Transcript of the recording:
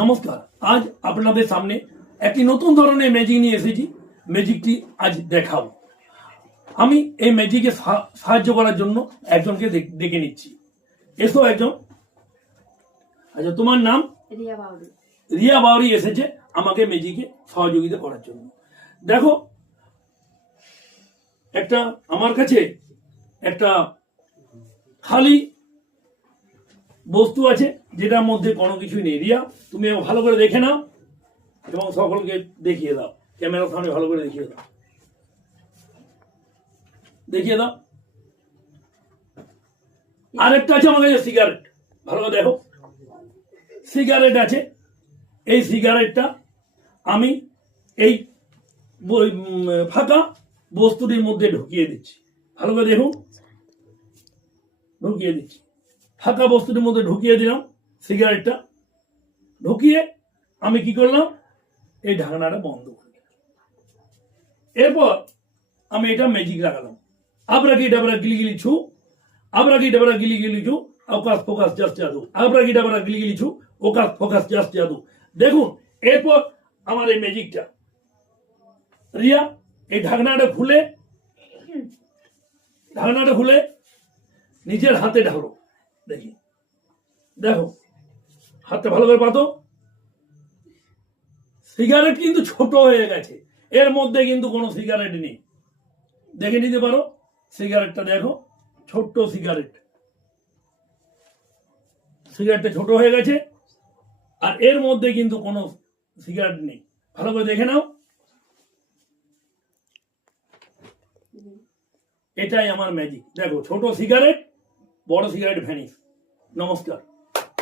নমস্কার। আজ আপনাদের সামনে একটি নতুন ধরনের ম্যাজিক নিয়ে এসেছি। ম্যাজিকটি আজ দেখাবো। আমি এই ম্যাজিকে সাহায্য করার জন্য একজনকে ডেকে নিচ্ছি। এসো একজন। আচ্ছা, তোমার নাম? রিয়া বাউরি। রিয়া বাউরি এসেছে আমাকে ম্যাজিকে সহযোগিতা করার জন্য। দেখো, একটা আমার কাছে একটা খালি বস্তু আছে যেটার মধ্যে কোনো কিছুই নেই। রিয়া, তুমি ভালো করে দেখে নাও এবং সকলকে দেখিয়ে দাও। ক্যামেরার সামনে ভালো করে দেখিয়ে দাও, দেখিয়ে দাও। আরেকটা আছে আমার কাছে সিগারেট। ভালো করে দেখো, সিগারেট আছে। এই সিগারেটটা আমি এই ফাঁকা বস্তুটির মধ্যে ঢুকিয়ে দিচ্ছি। ভালো করে দেখুন, ঢুকিয়ে দিচ্ছি। ফাঁকা বস্তুটির মধ্যে ঢুকিয়ে দিলাম সিগারেটটা। ঢুকিয়ে আমি কি করলাম, এই ঢাকনাটা বন্ধ করে দিলাম। এরপর আমি এটা ম্যাজিক লাগালাম। আবরা কি ডাবরা গিলি গিলি ছু, আবরা কি ডাবরা গিলি গিলি ছু, অকাশ ফোকাস জাস্ট জাদু। আবরা কি ডাবরা গিলি গিলি ছু, ওকাশ ফোকাস জাস্ট জাদু। দেখুন, এরপর আমার এই ম্যাজিকটা। রিয়া, এই ঢাকনাটা খুলে নিজের হাতে ঢালো। দেখি, দেখো, হাতটা ভালো করে পাতো। সিগারেট কিন্তু ছোট হয়ে গেছে, এর মধ্যে কিন্তু কোনো সিগারেট নেই। দেখে নিতে পারো সিগারেটটা, দেখো, ছোট্ট সিগারেট। সিগারেটটা ছোট হয়ে গেছে আর এর মধ্যে কিন্তু কোনো সিগারেট নেই। ভালো করে দেখে নাও। এটাই আমার ম্যাজিক। দেখো, ছোট সিগারেট, বড় সিগারেট ভ্যানিশ। নমস্কার।